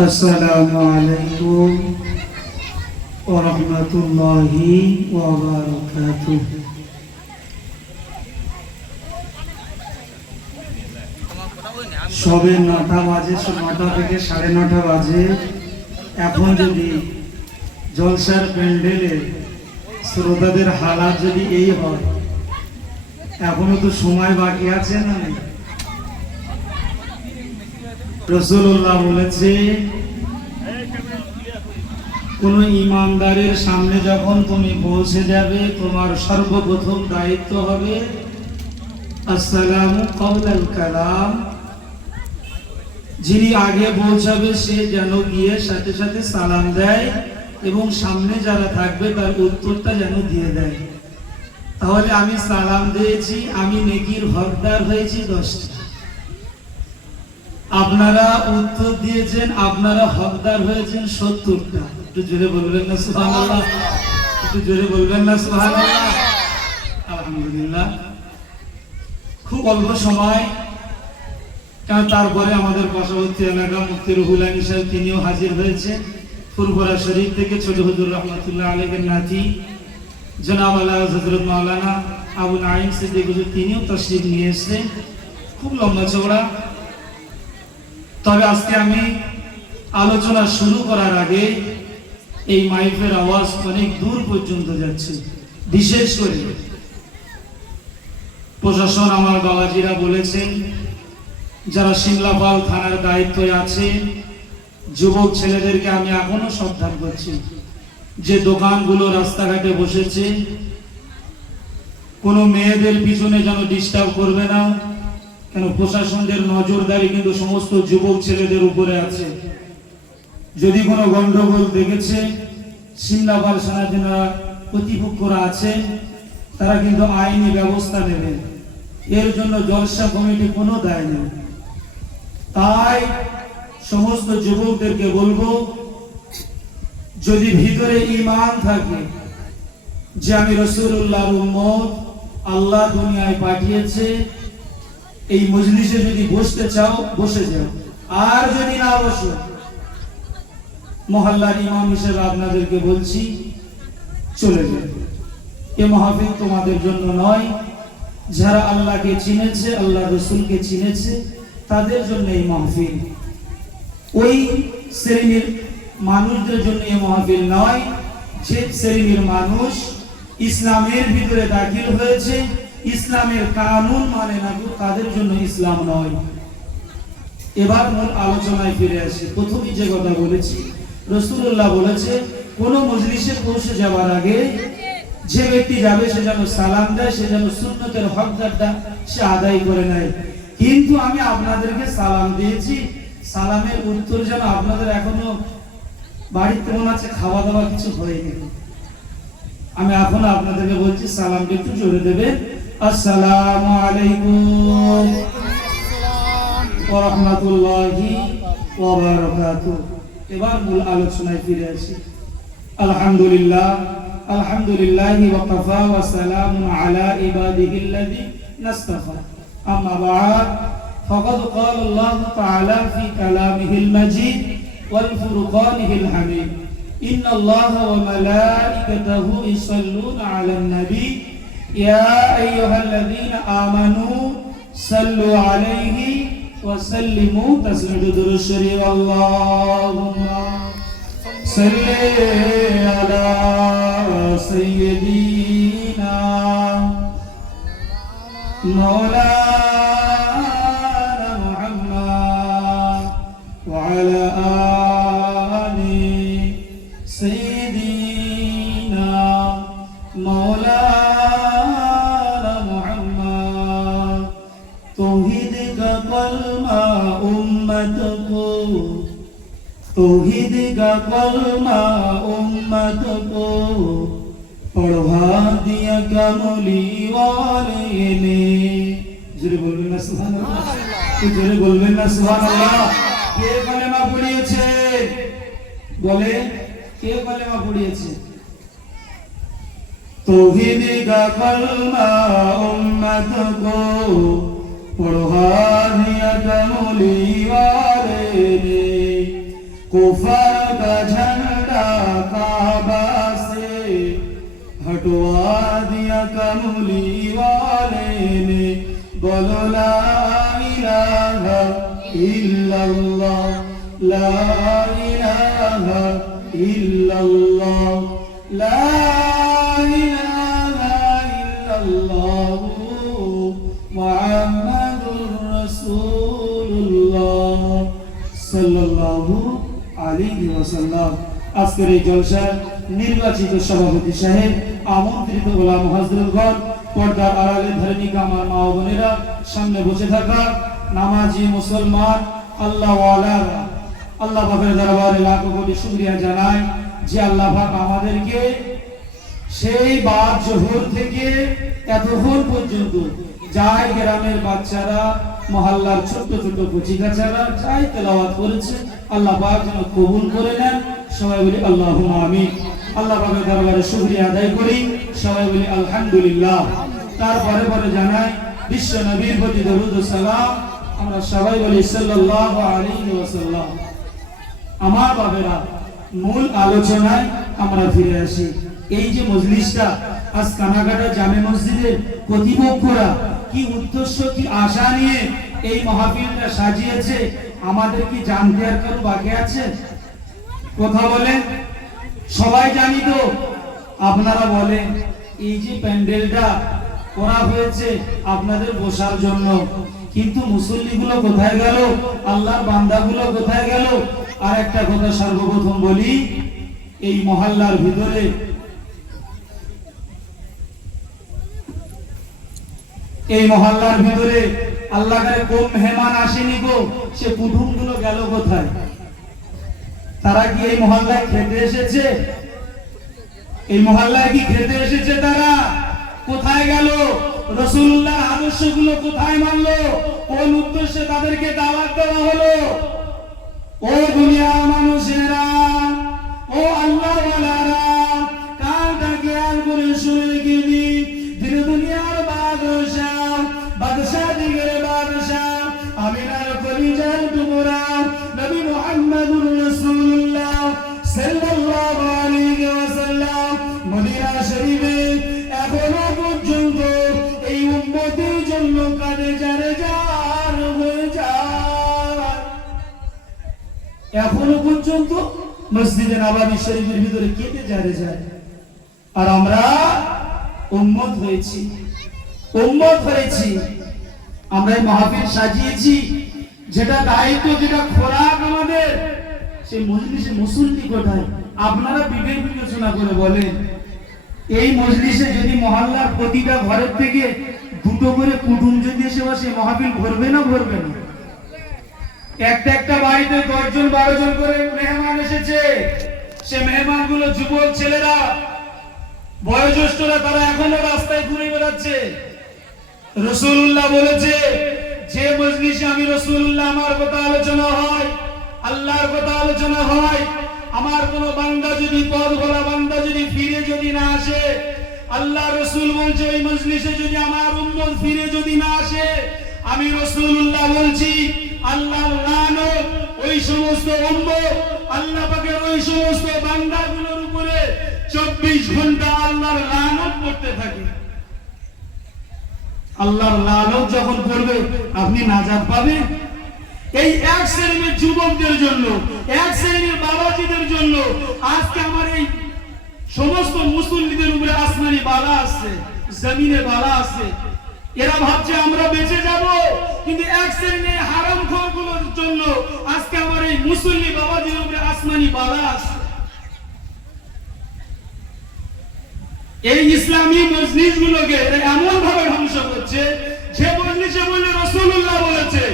আসসালামু আলাইকুম ওয়া রাহমাতুল্লাহি ওয়া বারাকাতুহু। সবে 9টা বাজে, 9টা থেকে 9:30 বাজে। এখন যদি জলসার প্যান্ডেলে শ্রোতাদের হালাত যদি এই হয়, এখনো তো সময় বাকি আছে না? রাসূলুল্লাহ বলেছে, কোন ইমানদারের সামনে যখন তুমি পৌঁছে যাবে, তোমার সর্বপ্রথম দায়িত্ব হবে আসসালামু ক্বাবলাল কালাম। যিনি আগে পৌঁছাবে সে যেন গিয়ে সাথে সাথে সালাম দেয় এবং সামনে যারা থাকবে তার উত্তরটা যেন দিয়ে দেয়। তাহলে আমি সালাম দিয়েছি, আমি নেকির হকদার হয়েছি 10টা। আপনারা উত্তর দিয়েছেন, আপনারা হকদার হয়েছেন 70টা। একটু জোরে বলবেন না সুবহানাল্লাহ? একটু জোরে বলবেন না সুবহানাল্লাহ? আলহামদুলিল্লাহ। খুব অল্প সময়, কারণ তারপরে আমাদের পার্শ্ববর্তী এলাকা মুফতি রুহুল আমিন সাহেব তিনিও হাজির হয়েছে ফুরফুরা শরীফ থেকে। ছোট হুজুর রহমাতুল্লাহ আলাইহির নাতি জনাব আলা হযরত মাওলানা আবু নাঈম সিদ্দিক হুজুর তিনিও তাশরীফ নিয়ে এসেছেন। খুব লম্বা চওড়া। তবে আজকে আমি আলোচনা শুরু করার আগে এই মাইকের আওয়াজ অনেক দূর পর্যন্ত যাচ্ছে। বিশেষ করে প্রশাসন, আমার বাবাজিরা বলেছেন, যারা সিমলাপাল থানার দায়িত্বে আছে, যুবক ছেলেদেরকে আমি এখনো সাবধান করছি যে দোকানগুলো রাস্তাঘাটে বসেছে, কোনো মেয়েদের পিছনে যেন ডিস্টার্ব করবে না। কেন, প্রশাসনের নজরদারি কিন্তু সমস্ত যুবক ছেলেদের উপরে আছে। যদি কোনো গন্ডগোল দেখেছে, সিমলাপাল সেনারা কর্তৃপক্ষরা আছে, তারা কিন্তু আইনি ব্যবস্থা নেবে। এর জন্য জলসা কমিটি কোনো দায় নেই। তাই সমস্ত যুবকদেরকে বলবো, যদি ভিতরে ঈমান থাকে যে আমি রাসূলুল্লাহর উম্মত, আল্লাহ দুনিয়ায় পাঠিয়েছে, এই মজলিসে যদি বসতে চাও বসে যাও, আর যদি না বসো, মহল্লার ইমাম হিসেবে আপনাদেরকে বলছি চলে যাও। এ মাহফিল তোমাদের জন্য নয়। যারা আল্লাহকে চিনেছে, আল্লাহ রাসূলকে চিনেছে, তাদের জন্য এই মাহফিল। ওই শ্রেণীর মানুষদের জন্য এই মাহফিল নয় যে শ্রেণীর মানুষ ইসলামের ভিতরে দাখিল হয়েছে, ইসলামের কানুন মানে না, তাদের জন্য ইসলাম নয়। এবার মূল আলোচনায় ফিরে আসি। প্রথমেই যে কথা বলেছি, রাসূলুল্লাহ বলেছে, কোন মজলিসে পৌঁছে যাওয়ার আগে যে ব্যক্তি যাবে সে যেন সালাম দেয়, সে যেন সুন্নতের হকদারটা সে আদায় করে নেয়। কিন্তু আমি আপনাদেরকে সালাম দিয়েছি, সালামের উত্তর যেন আপনাদের এখনো বাড়িতে মনে আছে খাওয়া দাওয়া কিছু হয়নি। আমি এখন আপনাদেরকে বলছি, সালামটা একটু জোরে দেবে। আসসালামু আলাইকুম ওয়া রাহমাতুল্লাহি ওয়া বারাকাতুহু। এবার মূল আলোচনায় ফিরে আসি। আলহামদুলিল্লাহ, আলহামদুলিল্লাহি ওয়া কাফা ওয়া সালামুন আলা ইবাদিহিল্লাযী নাসতাফা। আম্মা বা'দ, ফাকাদ ক্বালা আল্লাহু তাআলা ফি কালামিহিল মাজিদ ওয়াল ফুরকানিহিল হামিদ, ইন্নাল্লাহা ওয়া মালাইকাতাহু ইউসাল্লুনা আলান নবী ইয়া আইয়ুহাল্লাযীনা আমানু সাল্লু আলাইহি ওয়া সাল্লিমু তাসলিমা। দুরূদ শরীফ। আল্লাহুম্মা সাল্লি আলা সাইয়্যিদিনা মাওলানা মুহাম্মদ ওয়া আলা আলি সাইয়্যিদিনা মাওলানা মুহাম্মদ। तौहीद का कलमा उम्मत को, तौहीद का कलमा उम्मत को पढ़वा दिया कमली वाले ने। जोरे बोलবেন না সুবহানাল্লাহ? जोरे बोलবেন না সুবহানাল্লাহ? কে কলেমা পড়িয়েছে? বলে, কে কলেমা পড়িয়েছে? तौहीद का कलमा उम्मत को पढ़वा दिया कमली वाले ने। कुफर का झंडा काबा से हटवा दिया कमली वाले ने। बोलो ला इलाहा इल्लल्लाह, ला इलाहा इल्लल्लाह, ला इलाहा इल्लल्लाह मुहम्मदुर রাসূলুল্লাহ সাল্লাল্লাহু আলাইহি ওয়াসাল্লাম। আজকের এই জলসার নির্বাচিত সভাপতি সাহেব, আমন্ত্রিত ওলামা হযরতগণ, পর্দার আড়ালে ধার্মিক আমার মা ও বোনেরা, সামনে বসে থাকা নামাজি মুসলমান আল্লাহ ওয়ালারা, আল্লাহ পাকের দরবারে লাখো কোটি শুকরিয়া জানাই যে আল্লাহ পাক আমাদেরকে সেই বাদ জোহর থেকে এতক্ষণ পর্যন্ত যাই গ্রামের বাচ্চারা, মহল্লার ছোট ছোট কচিকাচারা যাই তেলাওয়াত করেছে, আল্লাহ পাক যেন কবুল করে নেন। সবাই বলি আল্লাহুম্মা আমিন। আল্লাহ পাকের দরবারে শুকরিয়া আদায় করি, সবাই বলি আলহামদুলিল্লাহ। তারপরে পরে জানাই বিশ্ব নবীর প্রতি দরুদ ও সালাম, আমরা সবাই বলি সাল্লাল্লাহু আলাইহি ওয়াসাল্লাম। আমার বাবেরা, মূল আলোচনায় আমরা ফিরে আসি। এই যে মজলিসটা আজ কানাঘাটা জামে মসজিদের কর্তৃপক্ষরা কি উদ্দেশ্য, কি আশা নিয়ে এই মাহফিলটা সাজিয়েছে, আমাদের কি জানতে আর কারো বাকি আছে? কথা বলেন, সবাই জানি তো? আপনারা বলেন, এই যে প্যান্ডেলটা করা হয়েছে আপনাদের বসার জন্য, কিন্তু মুসল্লিগুলো কোথায় গেল? আল্লাহর বান্দাগুলো কোথায় গেল? আর একটা কথা সর্বপ্রথম বলি, এই মহল্লার ভিতরে আল্লাহর কোন মেহমান আসেনি গো? সে কুটুমগুলো গেল কোথায়? তারা কি এই মহল্লায় খেতে এসেছে? এই মহল্লায় কি খেতে এসেছে? তারা কোথায় গেল? রাসূলুল্লাহ আদর্শগুলো কোথায় মানলো? কোন উদ্দেশ্যে তাদেরকে দাওয়াত দেওয়া হলো? ও দুনিয়ার মানুষেরা, ও আল্লাহ ওয়ালারা, কানটা জ্ঞান করে শুনে রেখে দি, দিন দুনিয়ার বাদশাহ দিগের বাদশাহ, আমিনার কলিজার টুকরা নবী মুহাম্মদুর রাসূলুল্লাহ সাল্লাল্লাহু আলাইহি ওয়াসাল্লাম মদিনা শরীফে এখনো পর্যন্ত এই উম্মতের জন্য কাঁদে যারে যার হয়ে যায়। এখনো পর্যন্ত মসজিদে নববী শরীফের ভিতরে কেঁদে যারে যায়। আর আমরা উম্মত হয়েছি, আমরা এই মাহফিল সাজিয়েছি, যেটা দায়িত্ব, যেটা খোরাক আমাদের, সেই মজলিসে মুসল্লি কোথায়? আপনারা বিবেক বিবেচনা করে বলেন, এই মজলিসে যদি মহল্লার প্রতিটা ঘরের থেকে দুটো করে কুটুম যদি এসে বসে, মাহফিল ভরবে না? ভরবে না? একটা বাড়িতে 10 জন 12 জন করে মেহমান এসেছে, সে মেহমানগুলো যুবক ছেলেরা, বয়োজ্যেষ্ঠরা, তারা এখনো রাস্তায় ঘুরে বেড়াচ্ছে। রাসূলুল্লাহ বলেছে, যে মজলিসে আমি রাসূলুল্লাহ আমার কথা আলোচনা হয়, আল্লাহর কথা আলোচনা হয়, আমার কোন বান্দা যদি, পথ ভোলা বান্দা যদি ফিরে যদি না আসে, আল্লাহ রাসূল বলছে ওই মজলিসে যদি আমার উম্মত ফিরে যদি না আসে, আমি রাসূলুল্লাহ বলছি আল্লাহর লানত ওই সমস্ত উম্মত, আল্লাহ পাকের ওই সমস্ত বান্দাগুলোর উপরে 24 ঘন্টা আল্লাহর লানত করতে থাকে। আল্লাহর লানত যখন করবে, আপনি নাজাত পাবেন। এই এক শ্রেণীর যুবকদের জন্য, এক শ্রেণীর বাবাজিদের জন্য আজকে আমার এই সমস্ত মুসল্লিদের উপরে আসমানি বালা আসছে, জমিনে বালা আসছে। এরা ভাবছে আমরা বেঁচে যাব, কিন্তু এক শ্রেণীর হারামখোরগুলোর জন্য আজকে আমার এই মুসল্লি বাবাজিদের উপরে আসমানি বালা আসছে। এই ইসলামী মজলিসগুলোকে এমন ভাবে ধ্বংস করছে, যে মজলিসে বললে রাসূলুল্লাহ বলেছে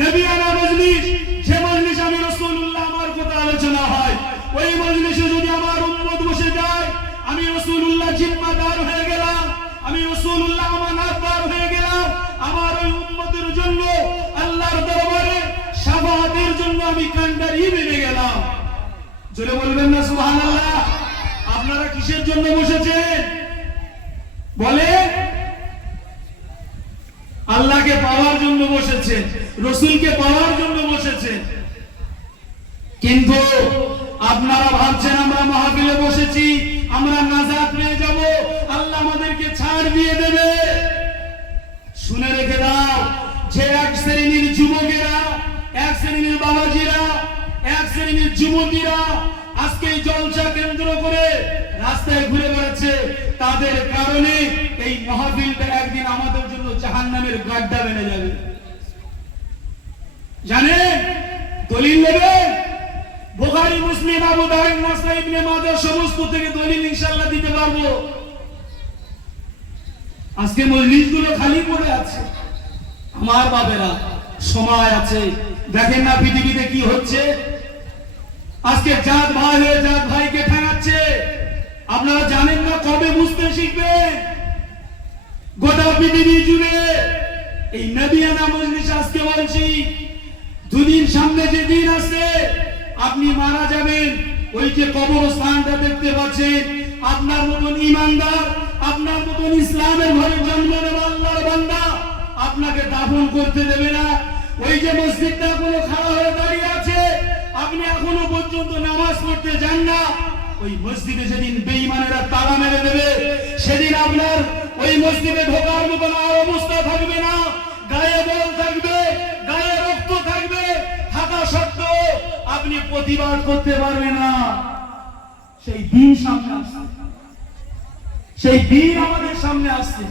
নবিয়ানা মজলিস, যে মজলিস আমি রাসূলুল্লাহ আমার কথা আলোচনা হয়, ওই মজলিসে যদি আমার উম্মত বসে যায়, আমি রাসূলুল্লাহ জিম্মাদার হয়ে গেলাম, আমি রাসূলুল্লাহ আমানতদার হয়ে গেলাম। আমার ওই উম্মতের জন্য আল্লাহর দরবারে শাফাআতের জন্য আমি কান্ডারি বেঁধে গেলাম। জোরে বলবেন না সুবহানাল্লাহ? আপনারা কিসের জন্য বসেছেন? বলে আল্লাহকে পাওয়ার জন্য বসেছেন, রাসূলকে পাওয়ার জন্য বসেছেন। কিন্তু আপনারা ভাবছেন আমরা মাহফিলে বসেছি, আমরা নাজাত পেয়ে যাব, আল্লাহ আমাদেরকে ছাড় দিয়ে দেবে। শুনে রেখে দাও, যে এক শ্রেণীর যুবকেরা, এক শ্রেণীর বাবাজিরা, এক শ্রেণীর যুবতীরা আজকে এই জলসা কেন্দ্র করে রাস্তায় ঘুরে বেড়াচ্ছে, তাদের কারণে এই মাহফিলটা একদিন আমাদের জন্য জাহান্নামের গাড্ডা বেনে যাবে। জানেন, দলিল নেবেন, বুখারী, মুসলিম, আবু দাউদ, নাসাই, ইবনে মাজাহ সমস্ত থেকে দলিল ইনশাআল্লাহ দিতে পারবো। আজকে মজলিসগুলো খালি পড়ে আছে। আমার বাবেরা, সময় আছে, দেখেন না পৃথিবীতে কি হচ্ছে। আজকে জাত ভাই হয়ে জাত ভাইকে ঠেঙাচ্ছে। আপনারা জানেন না কবে বুঝতে শিখবেন? গোটা পৃথিবী জুড়ে এই নবিয়ানা মজলিস আজকে বলছি, দুদিন সামনে যে দিন আছে আপনি মারা যাবেন, ওই যে কবরস্থানটা দেখতে পাচ্ছেন, আপনার মতন ঈমানদার, আপনার মতন ইসলামের ঘরে জন্ম নেওয়া আল্লাহর বান্দা আপনাকে দাফন করতে দেবে না। ওই যে মসজিদটা এখনো খাড়া হয়ে দাঁড়িয়ে আছে, আপনি এখনো পর্যন্ত নামাজ পড়তে যান না, ওই মসজিদে যেদিন বেঈমানেরা তালা মেরে দেবে, সেদিন আপনার ওই মসজিদে ঢোকার মতন আর অবস্থা থাকবে না। গায়ে বল থাকবে, গায়ে রক্ত থাকবে, থাকা সত্ত্বেও আপনি প্রতিবাদ করতে পারবেন না। সেই দিন সামনে আসছে, সেই দিন আমাদের সামনে আসছে।